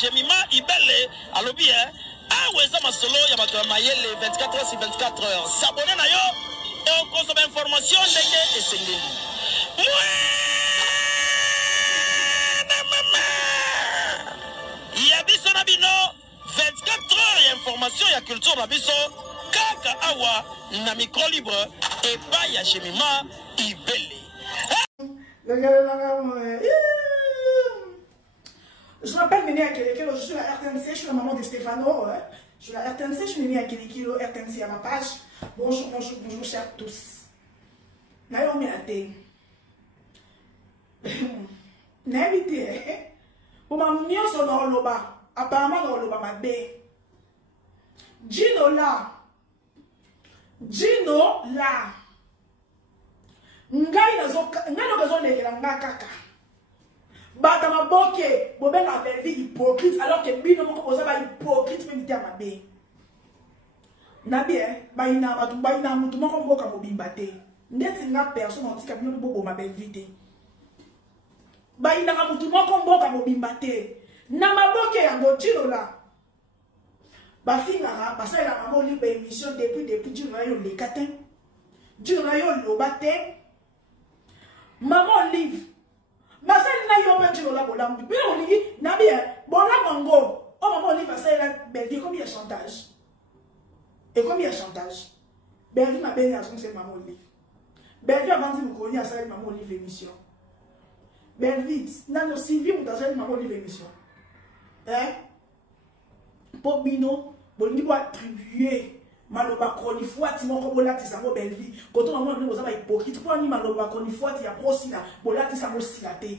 Jemima Ibele alobi aweza masolo ya bato ya mayele 24 heures sur 24 heures s'abonner na yo et consommer information ndenge esengeli ya biso na bino 24 heures ya information ya culture na biso kaka awa na micro libre et pas ya Jemima Ibele. Je m'appelle Néné Akelekelo, je suis la RTNC, je suis la maman de Stéphano. Je suis la RTNC, je suis Néné Akelekelo, RTNC à ma page. Bonjour, bonjour, bonjour, chers tous. Naomi Ate. N'invité, pour ma mignon son oloba, apparemment dans l'oloba ma bé. Gino là. Ngai na besoin de la ngakaka. Bata maboke, bobe na vie hypocrite alors que bino moko oza ba hypocrite même ti amabe. Na bien, ba ina mutu moko mboka mobimba te. Ndeti nga personne otika bino bobo ma belle vie te. Ba ina mutu moko mboka mobimba te. Na maboke yango tilo la. Ba finga ba sa la maman libre émission depuis Dieu na yo le katin. Dieu na yo lo baté. Maman livre. Masali na yo benji lola bolambi. Puis on dit na bien bolango. Oh maman livre ça la belle comme il y a chantage. Et comme il y a chantage. Belle ma belle à son c'est maman livre. Belle avant de me connaître ça maman livre émission. Belle vite na no Sylvie mu dans maman livre émission. Hein? Pour bino, bolingi bo attribuer maloba kroni fuati moko bolati sango belle vie koto maman ne boza ba hypocrite pour ni maloba kroni fuati ya prosila bolati sango silate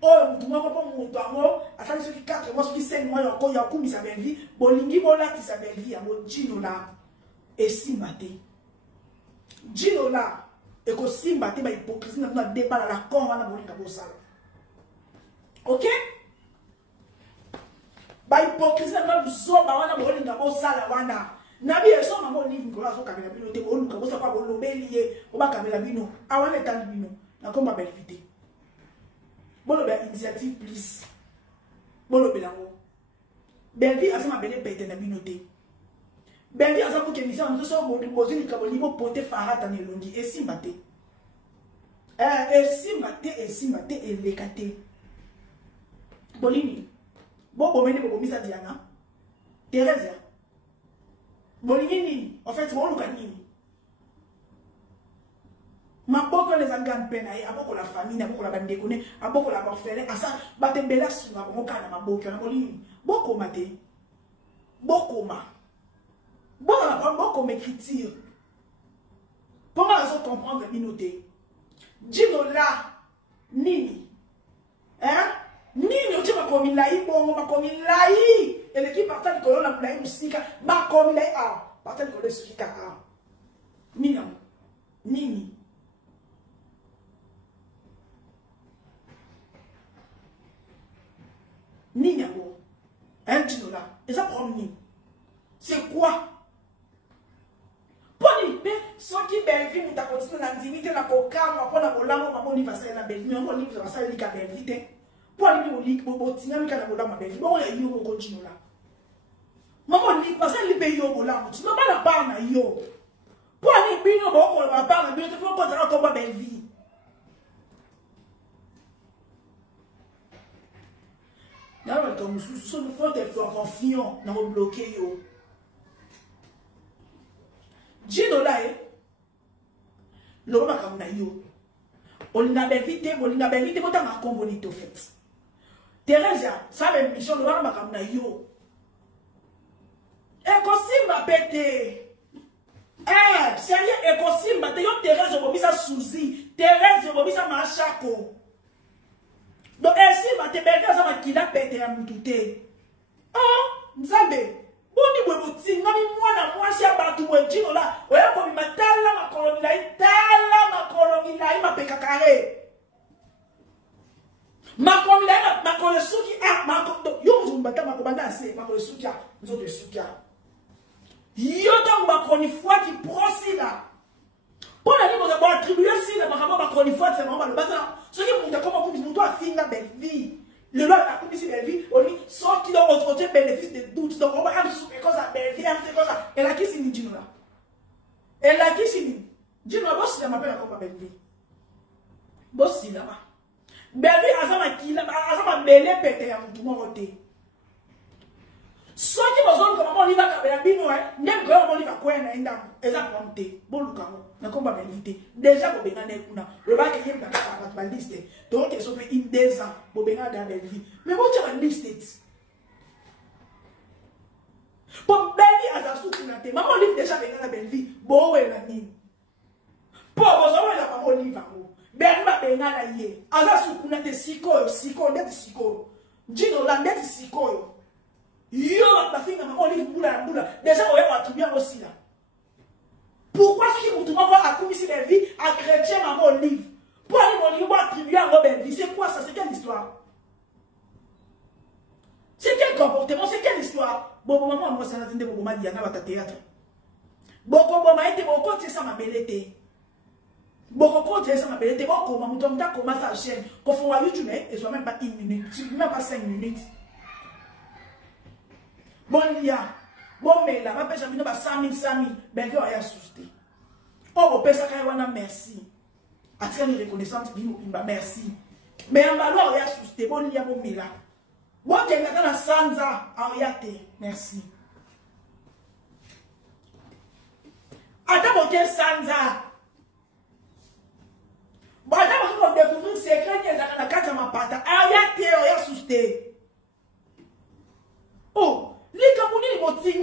oh mutu moko po mutu ango afali soki 4 mois soki 5 mois yoko ya kumisa belle vie bolingi bolati sa belle vie ya Gino la esimba te Gino la eko simba te ba hypocrite na débat la con wana bolinga bosala. OK? Ba hypocrite na bisoba wana bolinga bosala wana. Nabi eso maman livre ko aso kamela bino te ko luka bosa kwa bolobeli ye o ba kamela bino awana tali bino na komba belle vite bolo ba initiative please bolo belango belle vie asama belle pete na bino te belle vie asama ko émission on so mo bozini ka boli bo pote farata ne longi esimba te esimba te elekate bolini bo bomene bo bomisa Diana Teresa Bolini, en fait, c'est bon, ma beaucoup les amis peine à beaucoup la famille, à beaucoup la bande déconner, à beaucoup la morphelle, à ça, batte bella sur la boca, à beaucoup la bolini, beaucoup maté, beaucoup ma, beaucoup m'écriture. Pour la raison comprendre la minauté. Gino là, Nini, hein? Nini, tu m'as commis là, bon, m'a commis là, et l'équipe partage de la plaine musique, m'a commis là, partage de la musique, Nini, Nini. Nini, hein, Gino là, et ça prend Nini. C'est quoi? Mais ceux qui belle vie, nous avons continué à l'intimité, la coca, on va prendre la maman, on va faire la belle vie, on va faire la belle vie. Pour aller au lit, pour botter, on va faire la belle vie. On va y aller au continue là. Maman, on va faire les pays au bolam. Tu ne vas pas la barre, yo. Pour aller bien au bon, on va parler, mais tu faut pas faire comme la belle vie. Non, comme sous le fond, des fois, fion, on va bloquer yo. Gino là, l'homme a comme yo. On a bien vite, on a combolé au fait. Teresa, ça va mission, l'homme a comme yo. Écosim m'a pété. Sérieux, écosim m'a pété. Yo, Teresa, on ça souci. Teresa, on ça machako. Donc, ainsi, m'a pété, ça va qu'il a pété à m'outé. Oh, Nzambe. Boni bweboti ngami mwana mwasi abatu bwenjino la oya ko bimatala makoloni la itala makoloni la mapeka kare makoloni la makolo suki makolo yo mumbata makobanda se makolo suki nzo de suki yo ta makoni fuati prosila pona ni boza ba attribuer si la makamba makoni fuati c'est makamba le bazar ce qui monte comme muntu afinga belle vie Le loi a commis la vie, on dit, sorti dans votre côté bénéfice de doute. Donc, on va faire ce que ça, et là, qui s'y dit, là? Et là, qui s'y dit? Dis-moi, boss, il m'appelle encore Belvi. Boss, il là-bas. Belvi, azama qui là, azama belé pété à tout le monde. Soit qui va zone comme on y va, la bino, n'aime pas on y va quoi, n'a pas, exactement, bon, le carreau, n'a pas m'inviter. Déjà, pour bien aller, le bac est bien dans la liste. Donc, ils sont fait une des ans pour bien aller dans la vie. Mais moi, tu as une liste. Pour Belvi, à sa soupe, maman livre déjà bien dans la belle vie. Bon, ouais, la mine. Pour vos hommes, il n'y a pas mon livre. Ben, ma ben, la yé. À sa soupe, on a des siko, net siko. Dino, la net siko. Yo, ma fille, on livre boula. Déjà, on va attribuer aussi là. Pourquoi ce qui vous trouve avoir accouché ici des vies à chrétien à mon livre? Pour aller mon livre attribuer à mon vie, c'est quoi ça? C'est quelle histoire? C'est quel comportement? C'est quelle histoire? Bon, maman, moi, ça n'a pas été bon, ma diana, va théâtre. Bon, ma été bon, quand ça m'a belleté. Bon, quand ça m'a belleté, bon, comment, mon temps, comment ça chaîne? Qu'on fait à YouTube, et soit même pas 1 minute, même pas 5 minutes. Bon, il y a. Bon, mais là, ma pêche a mis 100 000, ben, il y a assusté. Oh, mon père, ça a merci. À tirer une reconnaissance, merci. Mais en bas, il y a assusté. Bon, il y a bon, mais là. Bon, il y a un sanza, merci. Attends, bon, quel sanza? Bon, attends, on découvre un secret, il y a un carte à ma pata. Il y a assusté. Oh! Les Camerounais, ils vont dire,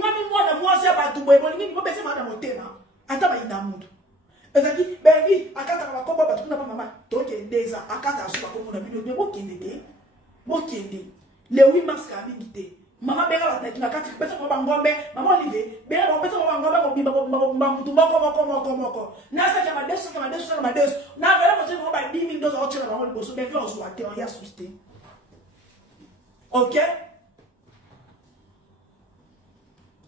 moi, c'est pas tout bon, ils vont baisser madame au thème. Attends, il y a un monde. C'est-à-dire, ben oui, à quand on va combattre, parce que nous avons donc des ans, à quand on va combattre, mais bon, qui est le 8 mars, qui a été maman, ben là, tu n'as qu'à faire ça, maman, Olivier, ben là, on peut se rendre ok?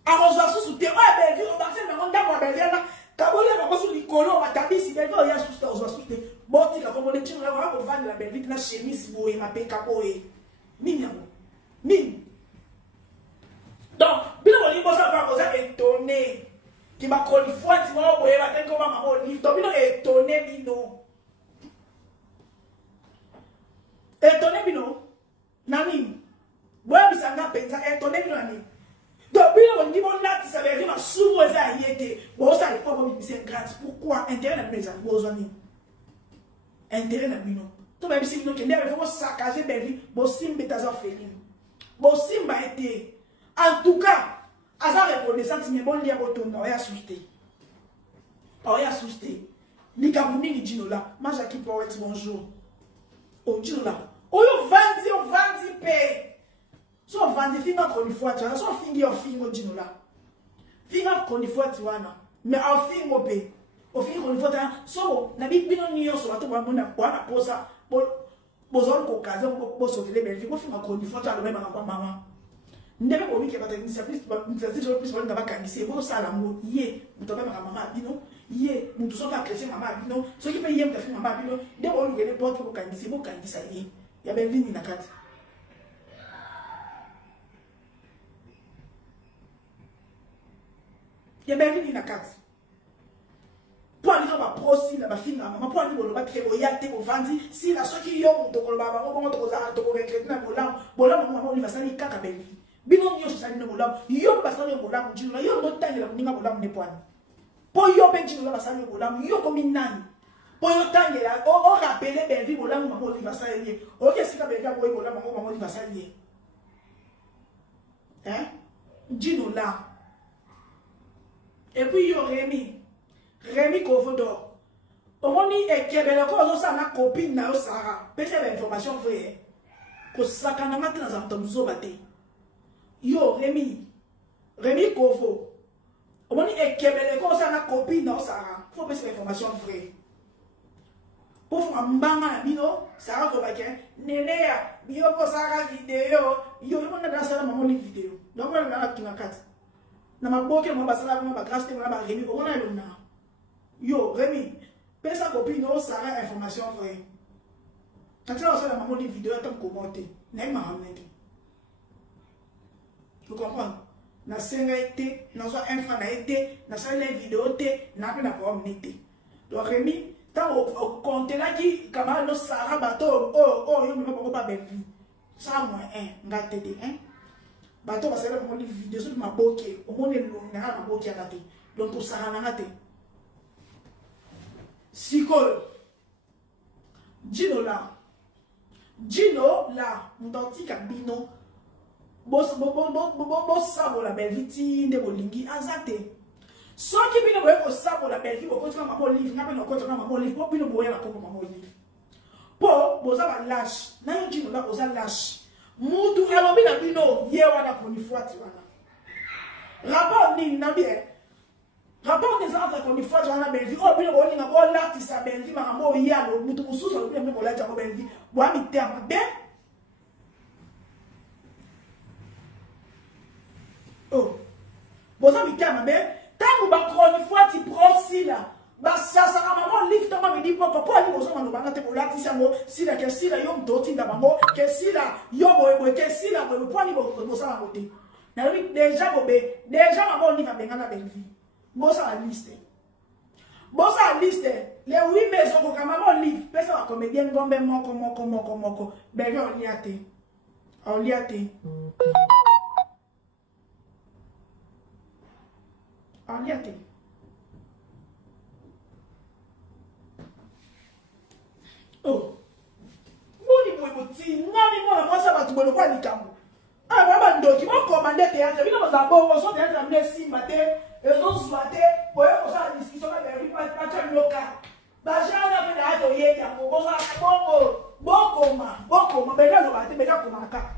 Arroseur sous terre, ben on va faire un d'abord, ben là, Kabole va sur les colons, on va taper si ben il y a sous terre, on va sous terre. Bon, tu vas comme on est tiré, on va vendre la belle vite, la chemise, boé, ma paix, capoé. Mine. Donc, bien on dit, ça va vous étonné. Qui m'a connu fois, tu vas envoyer la tête comme maman livre. Donc, bien étonné, Bino. Étonné, Bino. Nani. Bon, ça n'a pas étonné, Bino, Nani. Donc, on dit, bon, là, ça veut dire, ma sous ça y était. Bon, ça, il faut que c'est grâce. Pourquoi? Intérêt de maison, vos amis. Intérêt de maison. Tout même si nous, qui ne faut pas saccager, ben, bon, si, mais t'as fait. Bon, si, m'a été. En tout cas, à sa reconnaissance, mais bon, il y a autant, on est assusté. On est assusté. Ni Camerounais, ni Dino là. Moi, j'ai pour être bonjour. Oh, Dino là. Oh, on vend, paye. So vendre fin encore une fois tu vois so fingi au film Dino là fin encore une fois tu vois non mais au film au pays au film encore une fois so na bi bino niyo so watu bamona bwana posa bozon ko kaza ko so tele bel film encore une fois tu as le même maman ndebe ko wiki batani service plus wala ngaba ni c'est bon ça la mo yé mutoba maman bino yé mutu so ka crescer maman bino so ki pe yé mta film maman bino de o ngene porte ko kangi c'est bon kangi ça yé ya ben vini na kati. Il y a bien une carte. Pour aller dans ma prosi, la fille, la maman, pour aller dans le bac, il y a des vendus. Si la soeur qui y a un peu de maman, on va te regretter dans le bolam. Bolam, maman, il va s'en aller caca belle. Binon, yo, ça ne bolam. Yo, parce que le bolam, tu n'as yo, notre temps, il a mis un bolam ne point. Pour yo, ben, tu n'as pas le bolam, yo, comme une nan. Pour yo, temps, il a, on rappelle, ben, vie, bolam, maman, il va s'en aller. Ok, si la belle, bolam, maman, il va s'en aller. Hein? Dis-nous là. Et puis, il y a Rémi Kovodor. Au moment où il y a une copine na Sarah. Peut-être l'information vraie. Que ça, quand on a dans un temps, nous avons yo Rémi Kovo. Au moment où il y a une copine na Sarah. Il faut peut-être l'information vraie. Pour faire un banga, Sarah va dire, Néné, il y a une vidéo. Il y a une vidéo. Donc, on a une carte. Na maboke mo basala mo bagrâce mo ba Rémi on a lona yo Rémi pesa copine no Sarah information vraie quand tu as la maman des vidéos comme commenter n'est pas ramené. Vous comprenez? Na senga été, na so un fan a été, na so une vidéo été, na pas d'avoir ramené. Donc Rémi, tant au compte là qui, comme no Sarah bateau, oh, yo me pas belle vie. Ça moins un, nga t'aider, hein? Bateau parce que là pour les vidéos sur ma boquée, au moins les longs, na ma boquée à rater. Donc pour Sarah na rater. Sikol. Gino là, m'identi kabino. Boss sabo la belle vie de bolingi azate. So qui bino boye sabo la belle vie bo continue maman livre, n'a pas no continue maman livre, bo bino boye la comme maman livre. Po boza ba lâche, na yo Gino là boza lâche. Mutu alobi na bino ye wana koni fuati wana. Rapport ni na bien. Rapport des enfants qu'on y faut dans la belle vie. Oh, bien, on y a bon là, tu sais, belle vie, ma maman, il y a le mouton sous, on peut même la belle vie. Bois, mi terme, bien. Oh, bon, ça, mi terme, bien. Tant que on y faut, tu prends si là. Bah, ça, maman, livre, t'as pas me dit, pourquoi, il faut nous balancer pour là, si là, que si là, yom d'autres, d'abord, que si là, yom, que si là, pourquoi il faut ça à côté. Déjà, maman, on y va bien dans la belle vie. Bossa la liste. Les 8 maisons que maman livre, personne va comédien gombe moko. Ben on y a té. Oh. Moni moti, nani mona moi ça va tout bon quoi likambo. Ah baba ndoki mo commander théâtre, bino bazabo, on so théâtre amener simba té. Les autres soités, pour eux, on a une discussion avec les pas de local. Bajana a fait la toye, il y a bon, mais là, on va te mettre comme un cas.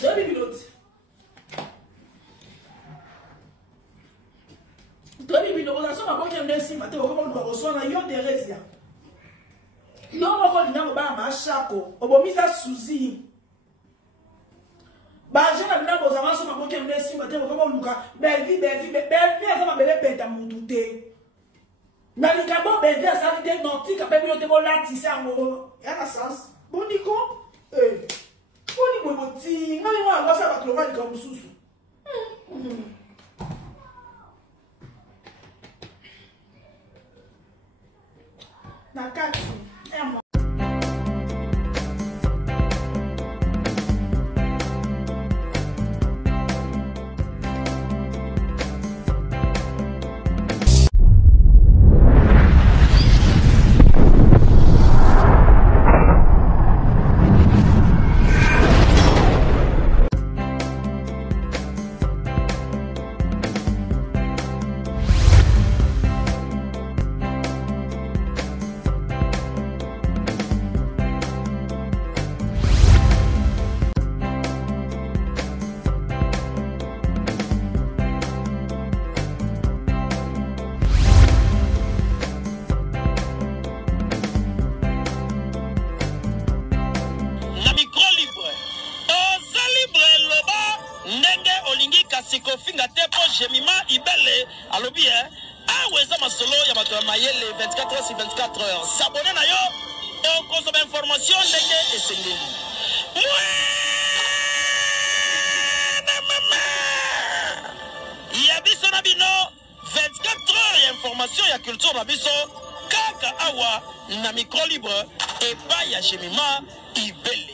Deux minutes. On a son rapport qui est ici, maintenant, on va recevoir un Thérèse. Non, on va ba machako, obomisa suzi. Ba jena bina boza maso maboke mnesi mate ko luka, belle vie ça ma belle peta mutute. Na likabo belle vie ça vite noti ka pe te ko lati sa ngo. Ya na sens. Boniko boni boti, ngani mwa ngasa ba tloka likabo susu. Na kati Finga tepo jemima ibele alobi aweza masolo ya bato mayele 24 heures sur 24 heures s'abonner na yo on consomme information ndenge esengeli ya biso na bino 24 heures ya information ya culture na biso kaka awa na micro libre et pas ya jemima ibele.